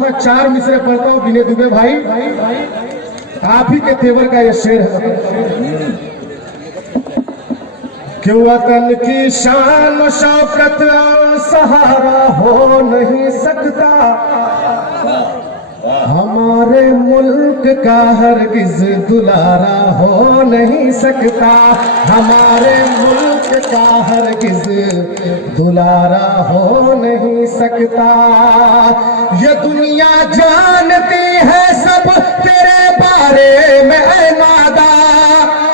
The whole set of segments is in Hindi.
मैं 4 मिसरे पढ़ता हूँ विनय दुबे भाई, आप ही के तेवर का ये शेर है कि वतन की शान शौकत सहारा हो नहीं सकता, हमारे मुल्क का हरगिज दुलारा हो नहीं सकता, हमारे मुल्क का हरगिज दुलारा हो नहीं सकता। ये दुनिया जानती है सब तेरे बारे में ऐ नादा।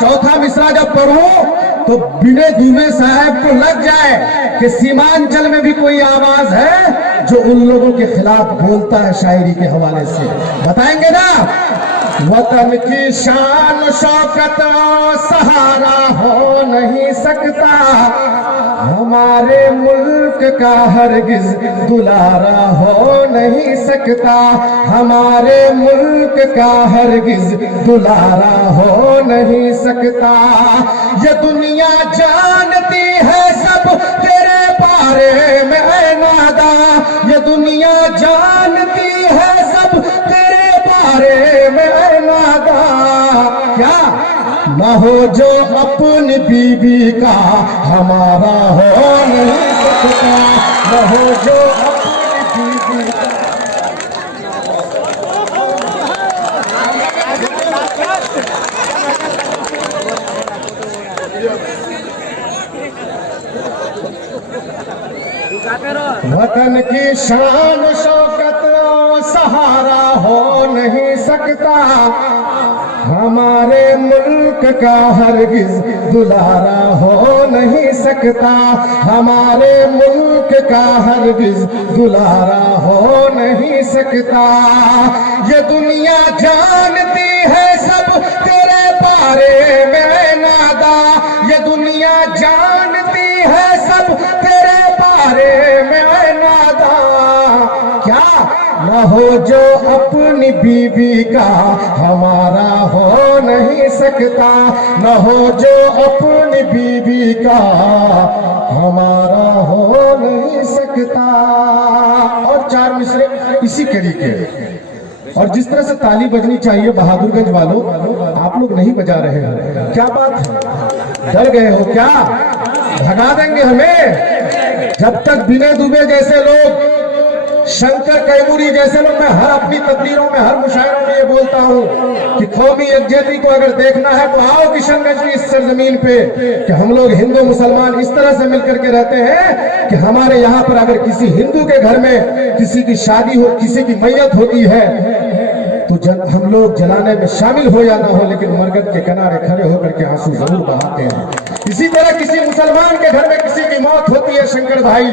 चौथा मिसरा जब पढ़ूं तो विनय दुबे साहब को लग जाए कि सीमांचल में भी कोई आवाज है जो उन लोगों के खिलाफ बोलता है शायरी के हवाले से। बताएंगे ना, वतन की शान शौकत सहारा हो नहीं सकता, हमारे मुल्क का हरगिज दुलारा हो नहीं सकता, हमारे मुल्क का हरगिज दुलारा हो नहीं सकता। ये दुनिया जानती है सब तेरे बारे में ऐ नादा, ये दुनिया जानती है सब तेरे बारे में ऐ नादा। क्या न हो जो अपनी बीवी का हमारा हो नहीं सकता, न हो जो अपनी बीवी का। वतन की शान शौकत सहारा हो नहीं सकता, हमारे मुल्क का हरगिज दुलारा हो नहीं सकता, हमारे मुल्क का हरगिज दुलारा हो नहीं सकता। ये दुनिया जानती है सब तेरे बारे में नादा, ये दुनिया जानती है सब तेरे बारे में नादा। क्या न हो जो अपनी बीवी का हमारा हो नहीं सकता, न हो जो अपनी बीवी का हमारा हो नहीं सकता। और 4 मिसरे इसी तरीके। और जिस तरह से ताली बजनी चाहिए बहादुरगंज वालों, आप लोग नहीं बजा रहे हो, क्या बात है? डर गए हो क्या? भगा देंगे हमें। जब तक विनय दुबे जैसे लोग, शंकर कैमूरी जैसे लोग, मैं हर अपनी तकरीरों में, हर मुशायरों में ये बोलता हूँ कि कौमी यकजहती को अगर देखना है तो आओ किशनगंज की इस सरजमीन पे कि हम लोग हिंदू मुसलमान इस तरह से मिलकर के रहते हैं कि हमारे यहाँ पर अगर किसी हिंदू के घर में किसी की शादी हो, किसी की मैयत होती है तो हम लोग जलाने में शामिल हो या ना हो, लेकिन मरगद के किनारे खड़े होकर के आंसू जरूर बहाते हैं। इसी तरह किसी मुसलमान के घर में किसी की मौत होती है शंकर भाई,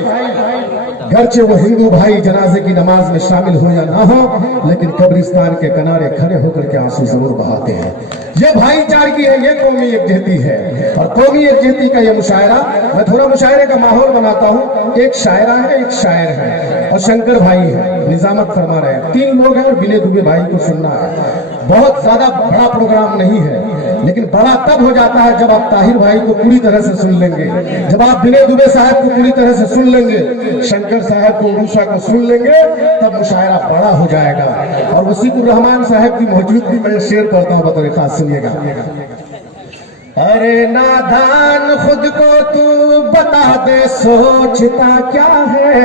गर्चे वो हिंदू भाई जनाजे की नमाज में शामिल हो या ना हो, लेकिन कब्रिस्तान के किनारे खड़े होकर के आंसू जरूर बहाते हैं। ये भाईचारगी है, ये कौमी यकजहती है। और कौमी यकजहती का ये मुशायरा, मैं थोड़ा मुशायरे का माहौल बनाता हूँ। एक शायरा है, एक शायर है और शंकर भाई है, निजामत फरमा रहे हैं। 3 लोग हैं और विनय दुबे भाई को सुनना है। बहुत ज्यादा बड़ा प्रोग्राम नहीं है, लेकिन बड़ा तब हो जाता है जब आप ताहिर भाई को पूरी तरह से सुन लेंगे, जब आप विनय दुबे साहब को पूरी तरह से सुन लेंगे, शंकर साहब को, उषा को सुन लेंगे, तब मुशायरा बड़ा हो जाएगा। और वसीकुर रहमान साहब की मौजूदगी में शेर पढ़ता हूँ, बतौर खास सुनिएगा। अरे नादान खुद को तू बता दे सोचता क्या है,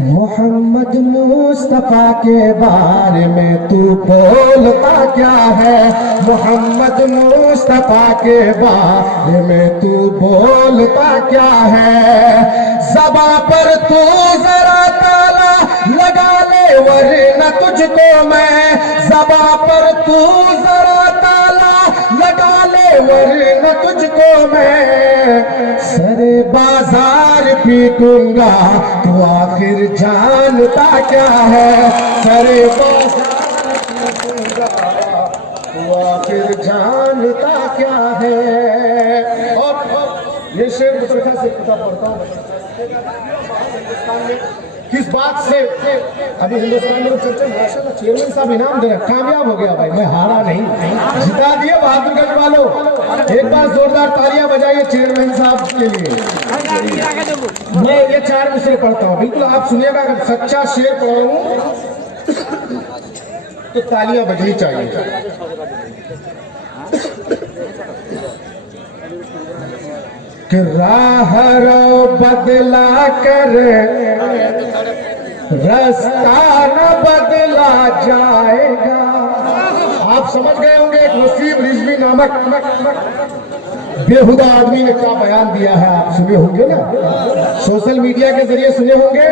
मोहम्मद मुस्तफा के बारे में तू बोलता क्या है, मोहम्मद मुस्तफा के बारे में तू बोलता क्या है। ज़बां पर तू जरा ताला लगा ले वरना तुझको मैं, ज़बां पर तू जरा ताला लगा ले वरना तुझको मैं सरे बाजार पीटूंगा, तू आखिर जानता क्या है, सरे बाजार पीटूंगा, तू आखिर जानता क्या है। और ये शेर मुझे से किताब पढ़ता हूँ किस बात से अभी हिंदुस्तान में चर्चा माशाल्लाह चेयरमैन साहब इनाम दे रहे, कामयाब हो गया भाई, मैं हारा नहीं, जिता दिए बहादुरगंज वालों। एक बार जोरदार तालियां बजाइए चेयरमैन साहब के लिए। मैं ये 4 मिसरे पढ़ता हूँ, बिल्कुल आप सुनिएगा। अगर सच्चा शेर पढ़ाऊं तो तालियां बजनी चाहिए। कि राह रो बदला कर रास्ता न बदला जाएगा। आप समझ गए होंगे एक वसीम रिजवी नामक बेहुदा आदमी ने क्या बयान दिया है, आप सुने होंगे ना, सोशल मीडिया के जरिए सुने होंगे।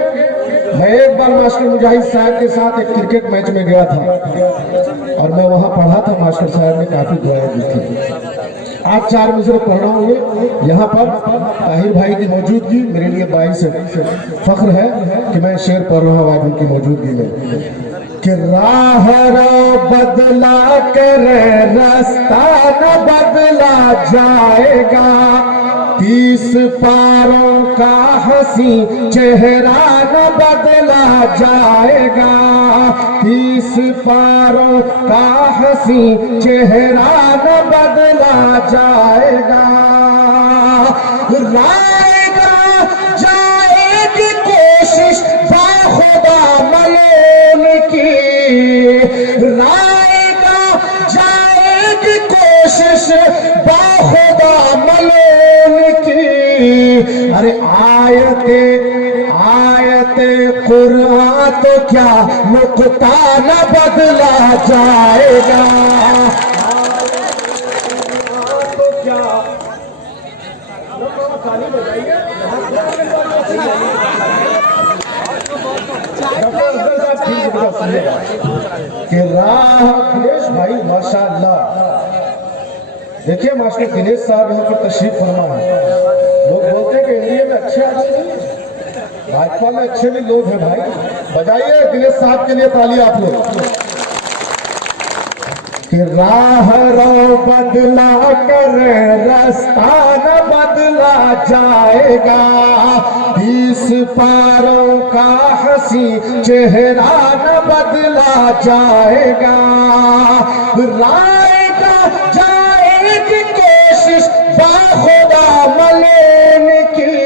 मैं एक बार मास्टर मुजाहिद साहब के साथ एक क्रिकेट मैच में गया था और मैं वहां पढ़ा था। मास्टर साहब ने काफी दुआएं दी थी। आज 4 मिसरे पढ़ रहा हूँ यहाँ पर ताहिर भाई की मौजूदगी मेरे लिए बाइस फख्र है कि मैं शेर पढ़ रहा हूँ आज उनकी मौजूदगी में। कि राह रो बदला कर रास्ता न बदला जाएगा, 30 पारों का हंसी चेहरा न बदला जाएगा, 30 पारों का हंसी चेहरा न बदला जाएगा। राएगा जाएगी कोशिश बाखुदा मलोन की, राएगा जाएगी कोशिश बाखुदा मलोन की। अरे आयते कुरान तो क्या नुक्ता न बदला जाएगा, तो क्या कि राह दिनेश भाई माशाअल्लाह। देखिए मास्टर दिनेश साहब यहाँ पर तशरीफ फरमा है। लोग बोलते हैं कि इंडिया में अच्छे आदमी नहीं, भाजपा में अच्छे भी लोग हैं भाई। बजाइए दिनेश साहब के लिए ताली आप लोग। कि राह रो बदला कर रास्ता न बदला जाएगा, 20 पारों का हंसी चेहरा न बदला जाएगा। राएगा जाएगी कोशिश बाखुदा मलेन की,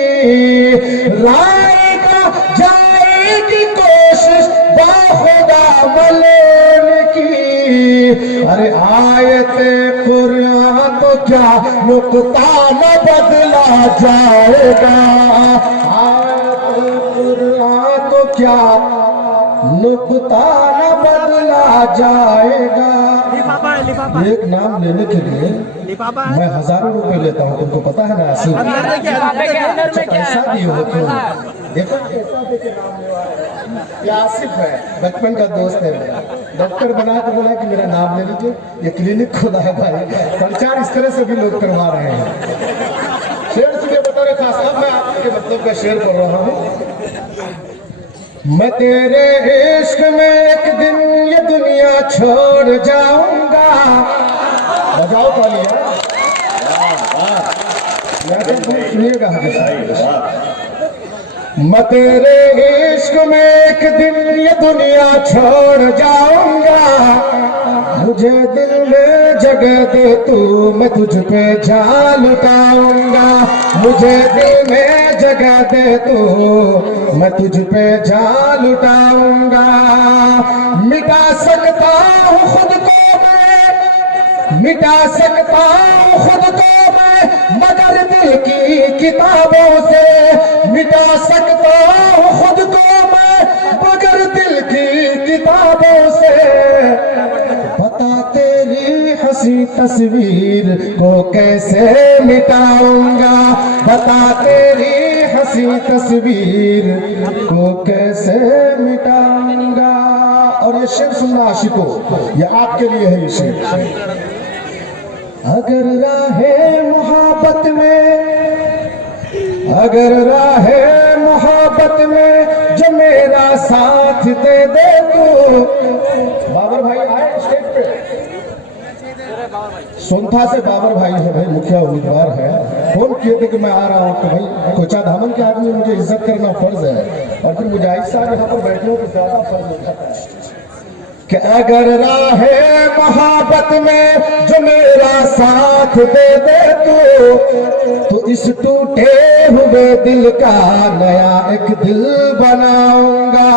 राएगा जाएगी कोशिश बाखुदा मलेन की। अरे आयते कुरान तो क्या नुक्ता न बदला जाएगा, आयते कुरान तो क्या नुक्ता न बदला जाएगा। एक नाम लेने के लिए मैं हजारों रुपए लेता हूँ, तुमको पता है ना। ऐसा भी हो तो देखो ये आसिफ है, बचपन का दोस्त है मेरा, डॉक्टर बना के बोला कि मेरा नाम ले लीजिए, ये क्लिनिक खोला है भाई। प्रचार इस तरह से भी लोग करवा रहे हैं। शेर तुझे बता रहे था साहब, मैं आपके मतलब का शेर पढ़ रहा हूँ। मैं तेरे इश्क में एक दिन ये दुनिया छोड़ जाऊंगा। बजाओ तालियां, सुनिएगा। मैं तेरे इश्क में एक दिन ये दुनिया छोड़ जाऊंगा, मुझे दिल में जगह दे तू, मैं तुझ पे जान लुटाऊंगा। मुझे दिल में जगह दे तू, मैं तुझ पे जान लुटाऊंगा। मिटा सकता हूँ खुद को मैं, मिटा सकता हूँ खुद को मैं, मगर दिल की किताबों से मिटा सकता हूँ खुद को मैं, मगर दिल की किताबों से। बता तेरी हंसी तस्वीर को कैसे मिटाऊंगा, बता तेरी हंसी तस्वीर को कैसे मिटाऊंगा। और ये शेर सुनना आशिको, ये आपके लिए है ये शेर। अगर राहे मोहब्बत में, अगर राहे मोहब्बत में जो मेरा साथ दे दे तू। बाबर भाई आए स्टेज पे, सोनथा से बाबर भाई है भाई, मुखिया उम्मीदवार है। फोन किए थे कि मैं आ रहा हूँ, तो भाई कोचा धामन के आदमी मुझे इज्जत करना फर्ज है, और फिर मुजाहिद साहब यहाँ पर बैठे हो तो ज्यादा फर्ज होता है। कि अगर राहे मोहब्बत में जो मेरा साथ दे दे तो इस टूटे हुए दिल का नया एक दिल बनाऊंगा,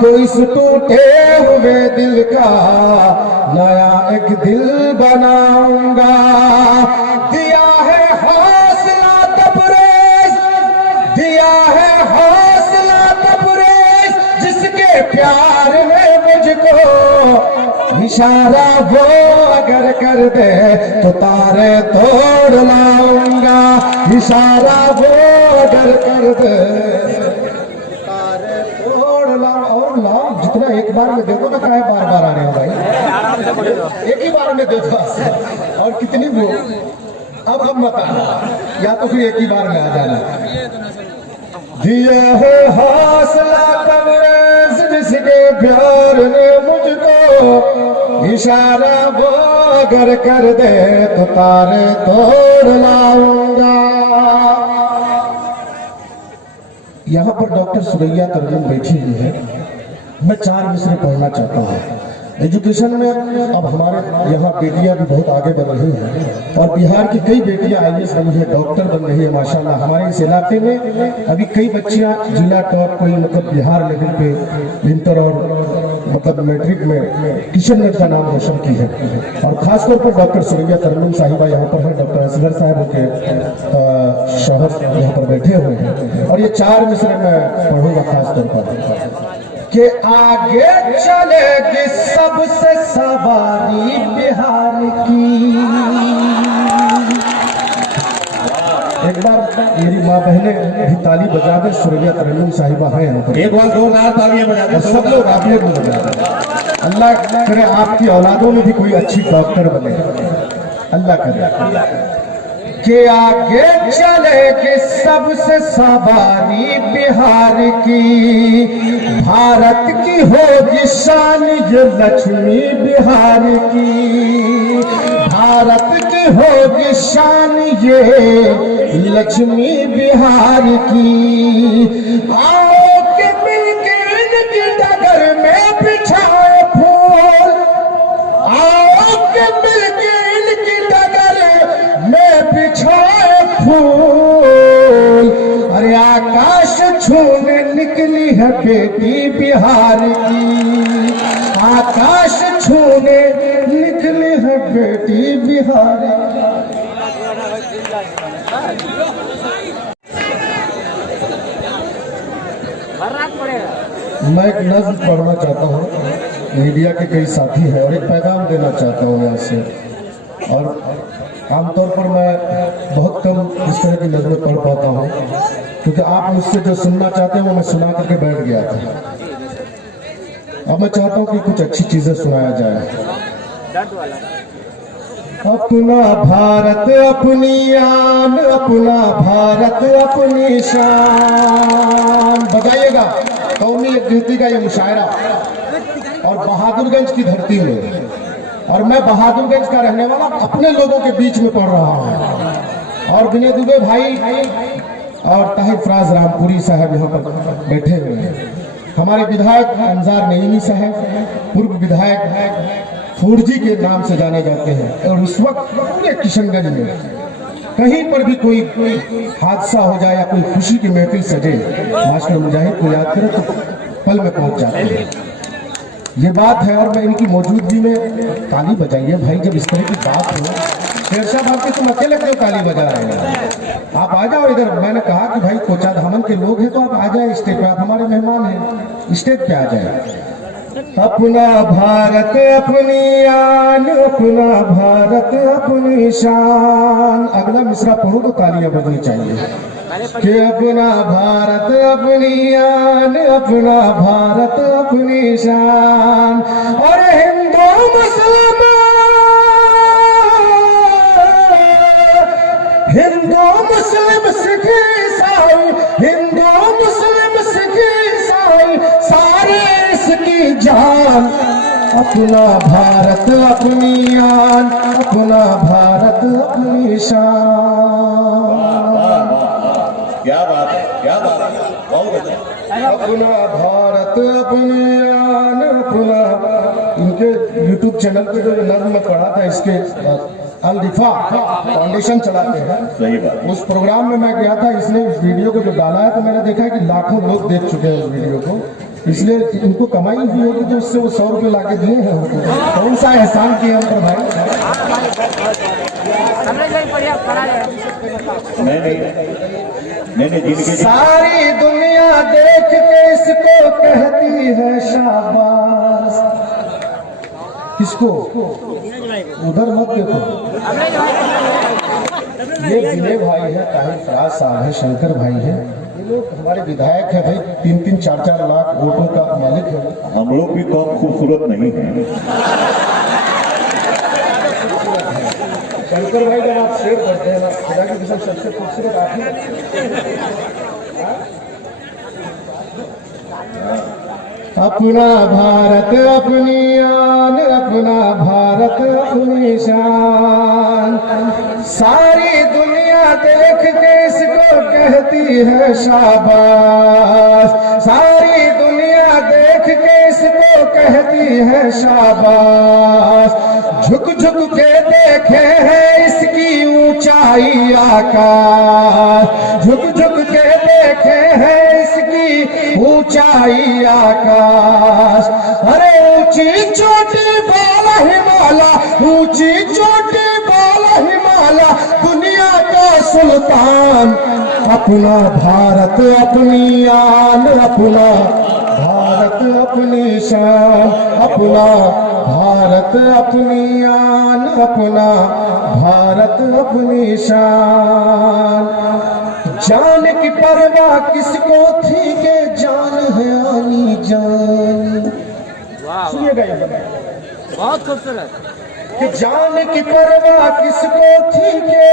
तो इस टूटे हुए दिल का नया एक दिल बनाऊंगा। दिया है हौसला तबरेज, दिया है हौसला तबरेज, जिसके प्यार में मुझको इशारा वो अगर कर दे तो तारे तोड़ लाऊंगा, इशारा वो अगर कर दे तारे तोड़ लाऊं। और लाओ जितना एक बार में देखो ना, काहे बार बार आ रहे हो भाई, एक ही बार में देखो। और कितनी वो अब बताना, या तो फिर एक ही बार में आ जाना। दिया है हौसला तबरेज, जिसके प्यार ने मुझको इशारा वो अगर कर दे तो तारे तोड़ लाऊंगा। यहाँ पर डॉक्टर सुरैया तरन्नुम बैठी हुई है। मैं 4 मिसरे पढ़ना चाहता हूँ। एजुकेशन में अब हमारे यहाँ बेटियां भी बहुत आगे बढ़ रही हैं और बिहार की कई बेटियां IAS बनी है, डॉक्टर बन रही है माशाल्लाह। हमारे इस इलाके में अभी कई बच्चियां जिला टॉप, कोई मतलब बिहार लेवल पे इंटर और मतलब मैट्रिक में किशनगंज का नाम रोशन की है। और खासतौर पर डॉक्टर सुरैया तरन्नुम साहिबा यहाँ पर है, डॉक्टर असगर साहब के शौहर यहाँ पर बैठे हुए हैं। और ये 4 मिसरे मैं पढ़ूंगा खासतौर पर कि आगे चलेगी सबसे सवारी बिहार की। एक बार मेरी माँ बहने भी ताली बजा दे, सुरैया तरन्नुम साहिबा है यहाँ पर। एक बार 2 तालियां बजा दे, सब लोग आप लोग बजा दे। अल्लाह करे आपकी औलादों में भी कोई अच्छी डॉक्टर बने, अल्लाह करे। कि आगे चलेगी सबसे सवारी बिहार की, भारत की होगी शान ये लक्ष्मी बिहार की, भारत की होगी शान ये लक्ष्मी बिहार की। आओ के मिलके इनकी डगर में बिछाए फूल, आओ के मिलके इनकी डगर में बिछाए फूल। अरे आकाश छूने निकली है बेटी बिहार की, आकाश छूने निकली है बेटी बिहार की। मैं एक नज़्म पढ़ना चाहता हूँ, मीडिया के कई साथी हैं और एक पैगाम देना चाहता हूँ यहाँ से। और आमतौर पर मैं बहुत कम इस तरह की नज़में पढ़ पाता हूँ, क्योंकि आप मुझसे जो सुनना चाहते हैं वो मैं सुना करके बैठ गया था। अब मैं चाहता हूँ कि कुछ अच्छी चीज़ें सुनाया जाए। अपना भारत अपनी आन, अपना भारत अपनी शान। बताइएगा, कौमी एकजुटती का ये मुशायरा और बहादुरगंज की धरती में, और मैं बहादुरगंज का रहने वाला अपने लोगों के बीच में पढ़ रहा हूँ। और विनय दुबे भाई और ताहिर फराज रामपुरी साहब यहाँ पर बैठे हुए हैं। हमारे विधायक अंजार नईमी साहब पूर्व विधायक फूरजी के नाम से जाने जाते हैं। और उस वक्त पूरे किशनगंज में कहीं पर भी कोई हादसा हो जाए या कोई खुशी की महफिल सजे, मास्टर मुजाहिद को याद करें तो पल में पहुंच जाते हैं। ये बात है। और मैं इनकी मौजूदगी में ताली बजाइए भाई, जब इस तरह की बात हो। शेरशाह भाई तुम अकेले क्यों ताली बजा रहे हैं? आप आ जाओ इधर। मैंने कहा कि भाई कोचा धामन के लोग हैं तो आप आ जाए स्टेज पे, आप हमारे मेहमान हैं, स्टेज पे आ जाए। अपना भारत अपनी आन, अपना भारत अपनी शान। अगला मिसरा पढ़ो तो तालियां बजनी चाहिए कि अपना भारत अपनी आन, अपना भारत अपनी शान। और हिंदू मुसलमान, हिंदू मुस्लिम सिख ईसाई, हिंदू मुस्लिम सिख ईसाई सारे इसकी जान। अपना भारत अपनी आन, अपना भारत अपनी शान। क्या बात है, क्या बात है, बहुत अच्छा। अपना भारत अपनी आन, अपना इनके YouTube चैनल पे जो नज्म में पढ़ा था, इसके अल दिफा फाउंडेशन चलाते हैं, सही बात। उस प्रोग्राम में मैं गया था। इसने इस वीडियो को जो डाला है तो मैंने देखा है कि लाखों लोग देख चुके हैं उस वीडियो को, इसलिए इनको कमाई हुई होगी तो उससे वो 100 रुपये ला के दिए हैं उनको। कौन सा एहसान किया हम पर भाई? नहीं जिनके सारी दुनिया देख के इसको कहती है शाबाश। किसको? उधर मत देखो, ये विनय भाई है, ताहिर फराज साहब है, शंकर भाई है, ये लोग हमारे विधायक है भाई, 3-3, 4-4 लाख वोटों का मालिक है। हम लोग भी कम खूबसूरत नहीं है। शंकर भाई जब आप शेयर करते हैं ना, खुदा की कसम सबसे खूबसूरत आप ही अपना भारत अपनी आन, अपना भारत अपनी शान, सारी दुनिया देख के इसको कहती है शाबाश। सारी दुनिया देख के इसको कहती है शाबाश। झुक झुक के देखे हैं इसकी ऊंचाई आकाश, झुक झुक के देखे हैं इसकी ऊंचाई आकाश। अरे ऊंची चोटी वाला हिमालय, ऊंची चोटी वाला हिमालय, दुनिया का सुल्तान, अपना भारत अपनी आन, अपना भारत अपनी शान, अपना भारत अपनी आन, अपना भारत अपनी शान। जान की परवाह किसको थी के जान है आनी जान। सुनिएगा ये बहुत खूबसूरत कि जान की परवाह किसको थी के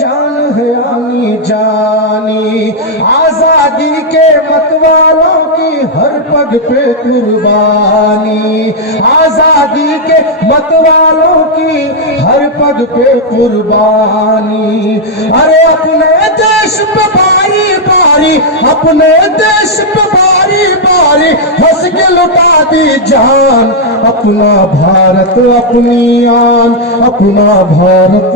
जान है आनी जानी। आजादी के मतवालों की हर पग पे कुर्बानी, आजादी के मतवालों की हर पग पे कुर्बानी। अरे अपने देश पे बारी बारी, अपने देश पे बारी बारी हंस के लुटा दी जान। अपना भारत अपनी आन, अपना भारत